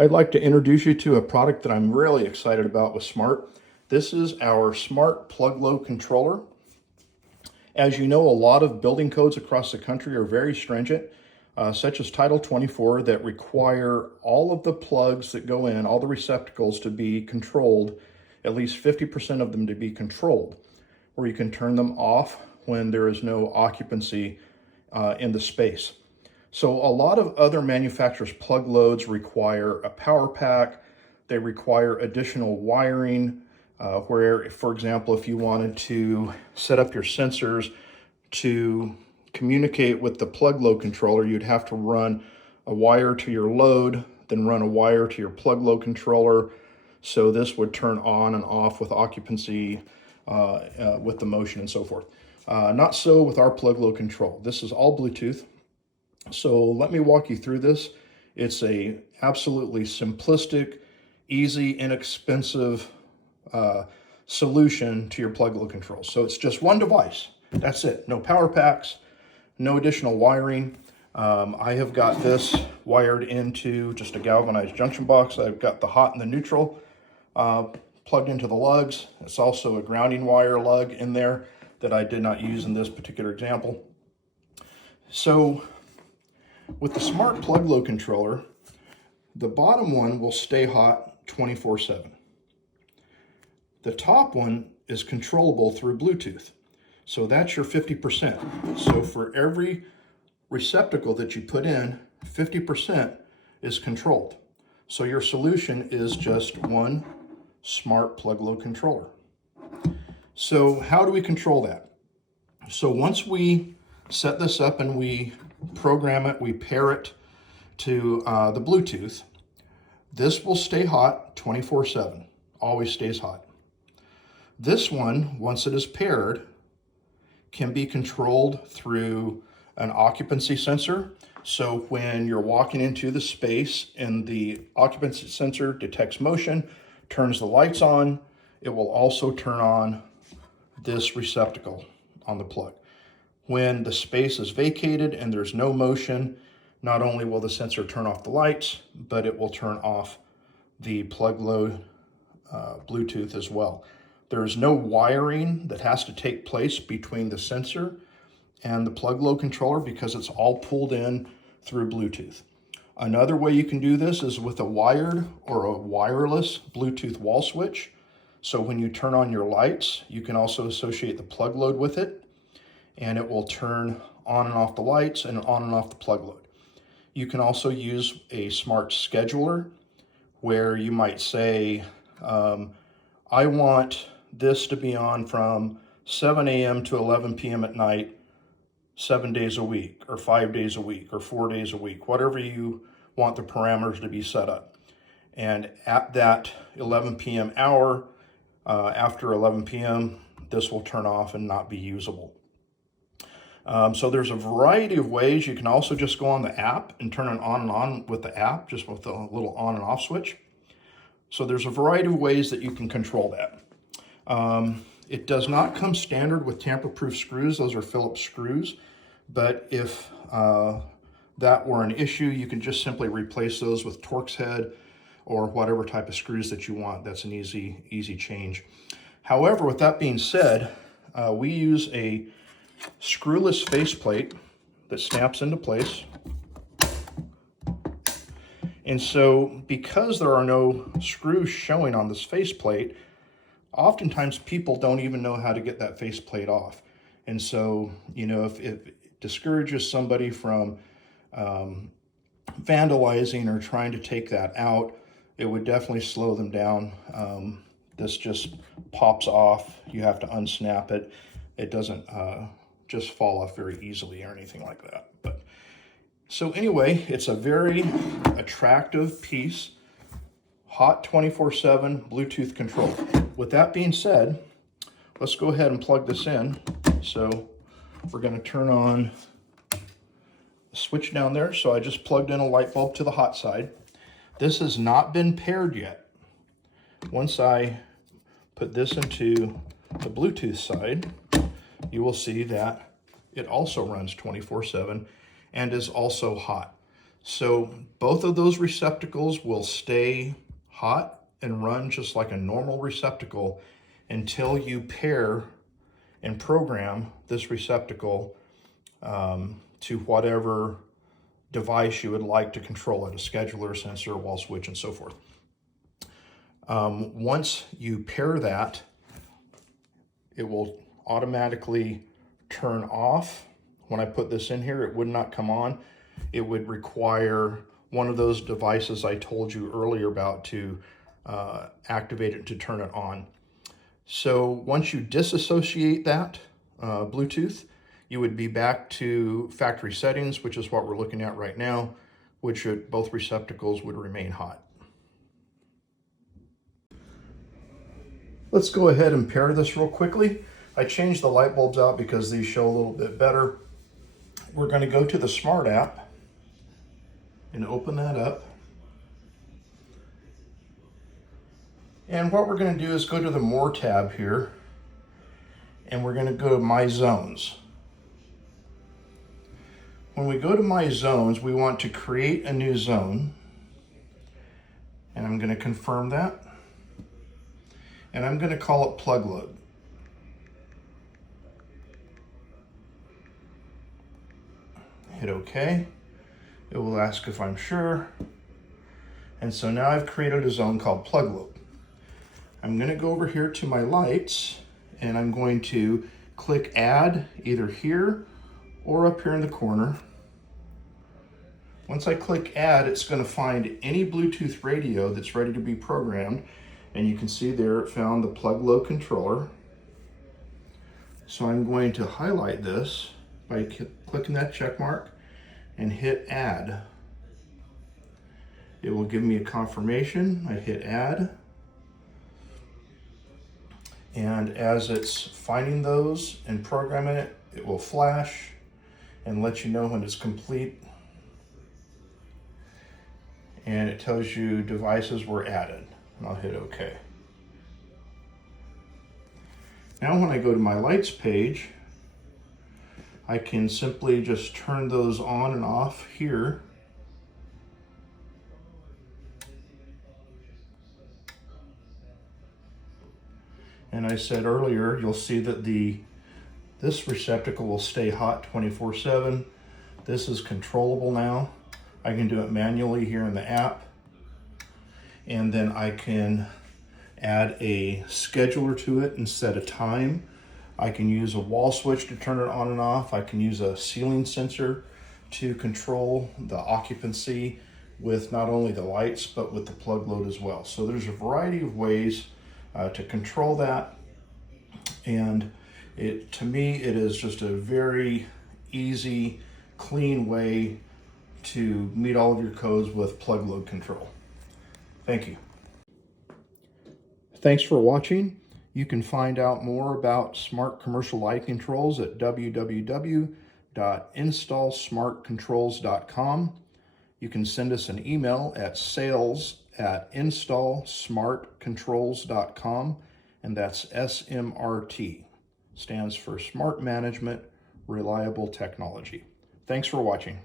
I'd like to introduce you to a product that I'm really excited about with Smrt. This is our Smrt plug-low controller. As you know, a lot of building codes across the country are very stringent, such as Title 24, that require all of the plugs that go in, all the receptacles to be controlled, at least 50% of them to be controlled, where you can turn them off when there is no occupancy in the space. So a lot of other manufacturers' plug loads require a power pack. They require additional wiring where, for example, if you wanted to set up your sensors to communicate with the plug load controller, you'd have to run a wire to your load, then run a wire to your plug load controller. So this would turn on and off with occupancy, with the motion and so forth. Not so with our plug load control. This is all Bluetooth. So let me walk you through this. It's a absolutely simplistic, easy, inexpensive solution to your plug load control. So it's just one device. That's it. No power packs, no additional wiring. I have got this wired into just a galvanized junction box. I've got the hot and the neutral plugged into the lugs. It's also a grounding wire lug in there that I did not use in this particular example. So with the Smrt plug load controller, the bottom one will stay hot 24/7. The top one is controllable through Bluetooth. So that's your 50%. So for every receptacle that you put in, 50% is controlled. So your solution is just one Smrt plug load controller. So how do we control that? So once we set this up and we program it, we pair it to the Bluetooth, this will stay hot 24/7, always stays hot. This one, once it is paired, can be controlled through an occupancy sensor. So when you're walking into the space and the occupancy sensor detects motion, turns the lights on, it will also turn on this receptacle on the plug. When the space is vacated and there's no motion, not only will the sensor turn off the lights, but it will turn off the plug load Bluetooth as well. There is no wiring that has to take place between the sensor and the plug load controller because it's all pulled in through Bluetooth. Another way you can do this is with a wired or a wireless Bluetooth wall switch. So when you turn on your lights, you can also associate the plug load with it, and it will turn on and off the lights and on and off the plug load. You can also use a Smrt scheduler where you might say, I want this to be on from 7 a.m. to 11 p.m. at night, 7 days a week, or 5 days a week, or 4 days a week, whatever you want the parameters to be set up. And at that 11 p.m. hour, after 11 p.m., this will turn off and not be usable. So there's a variety of ways. You can also just go on the app and turn it on and on with the app, just with a little on and off switch. So there's a variety of ways that you can control that. It does not come standard with tamper-proof screws. Those are Phillips screws. But if that were an issue, you can just simply replace those with Torx head or whatever type of screws that you want. That's an easy change. However, with that being said, we use a screwless faceplate that snaps into place. And so because there are no screws showing on this faceplate, oftentimes people don't even know how to get that faceplate off. And so, you know, if it discourages somebody from vandalizing or trying to take that out, it would definitely slow them down. This just pops off. You have to unsnap it. It doesn't just fall off very easily or anything like that. But so anyway, it's a very attractive piece, hot 24/7 Bluetooth control. With that being said, let's go ahead and plug this in. So we're going to turn on the switch down there. So I just plugged in a light bulb to the hot side. This has not been paired yet. Once I put this into the Bluetooth side, you will see that it also runs 24/7 and is also hot. So both of those receptacles will stay hot and run just like a normal receptacle until you pair and program this receptacle to whatever device you would like to control it, a scheduler, sensor, wall switch, and so forth. Once you pair that, it will automatically turn off. When I put this in here, it would not come on. It would require one of those devices I told you earlier about to activate it to turn it on. So once you disassociate that Bluetooth, you would be back to factory settings, which is what we're looking at right now, which both receptacles would remain hot. Let's go ahead and pair this real quickly. I changed the light bulbs out because these show a little bit better. We're going to go to the Smrt app and open that up. And what we're going to do is go to the More tab here, and we're going to go to My Zones. When we go to My Zones, we want to create a new zone, and I'm going to confirm that, and I'm going to call it Plug Load. Hit OK. It will ask if I'm sure. And so now I've created a zone called Plug Load. I'm going to go over here to my lights, and I'm going to click Add either here or up here in the corner. Once I click Add, it's going to find any Bluetooth radio that's ready to be programmed, and you can see there it found the Plug Load controller. So I'm going to highlight this by clicking that check mark and hit Add. It will give me a confirmation. I hit Add. And as it's finding those and programming it, it will flash and let you know when it's complete. And it tells you devices were added. And I'll hit OK. Now when I go to my lights page, I can simply just turn those on and off here. And I said earlier, you'll see that this receptacle will stay hot 24/7. This is controllable now. I can do it manually here in the app. And then I can add a scheduler to it and set a time. I can use a wall switch to turn it on and off. I can use a ceiling sensor to control the occupancy with not only the lights, but with the plug load as well. So there's a variety of ways to control that. And to me, it is just a very easy, clean way to meet all of your codes with plug load control. Thank you. Thanks for watching. You can find out more about Smrt commercial light controls at www.installsmartcontrols.com. You can send us an email at sales@installsmartcontrols.com, and that's SMRT. Stands for Smart Management Reliable Technology. Thanks for watching.